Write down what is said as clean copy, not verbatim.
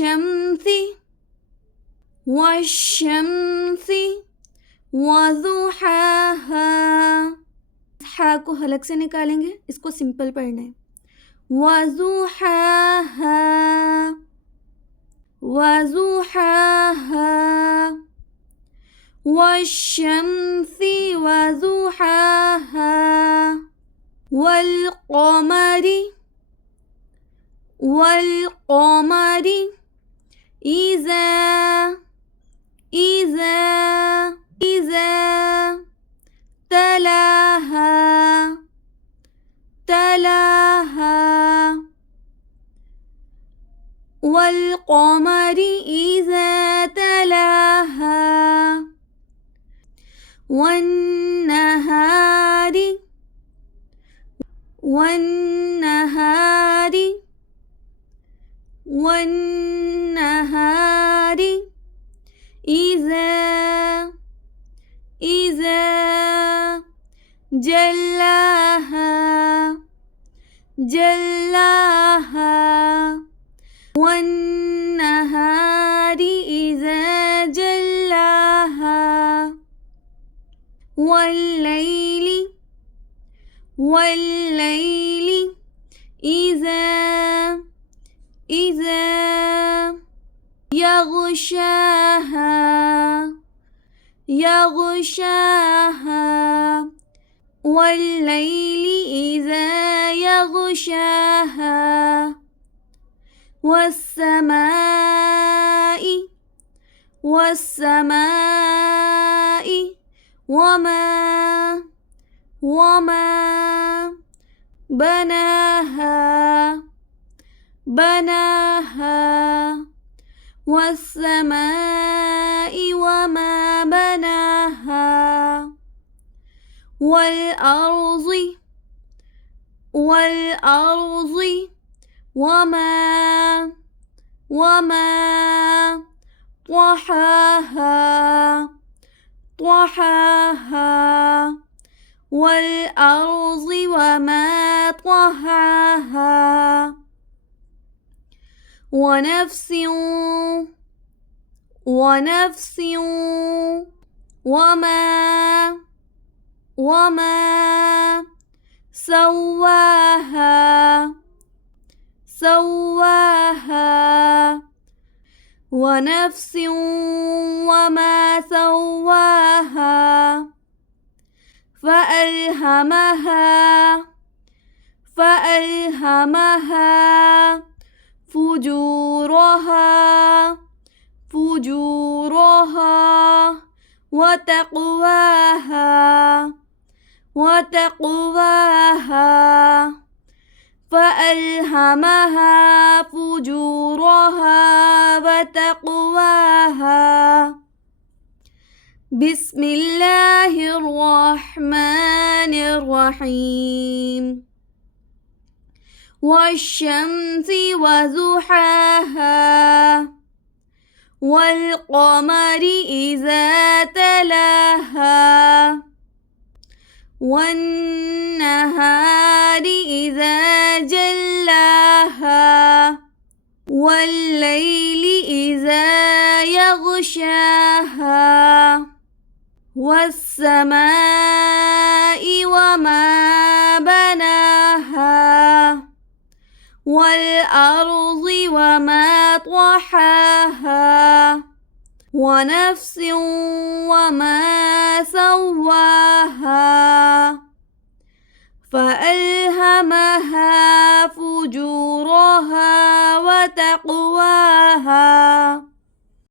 والشمس والشمس वज़ुहाहा। हा को हलक से निकालेंगे, इसको सिंपल पढ़ना है। वज़ुहाहा वज़ुहाहा वश्शम्सि वज़ुहाहा वल्क़मरि वल्क़मरि इज़ा तलाहा वल्क़मरि इज़ा तलाहा वन्नहारि इज़ा जल्लाहा वन्नहारि इज़ा जल्लाहा वल्लैलि इज़ा यग़शाहा वल्लैलि इज़ा यग़शाहा والسماء وما بناها والسماء وما بناها والأرض وما طحاها والأرض وما طحاها ونفس وما سواها ونفس وما سواها فألهمها فجورها وتقواها فألهمها فجورها وتقواها بسم الله الرحمن الرحيم والشمس وضحاها والقمر إذا تلاها والنهار إذا جلاها والليل إذا يغشاها والسماء وما بناها والأرض وما طحاها ونفس وما سواها فألهمها فجورها وتقواها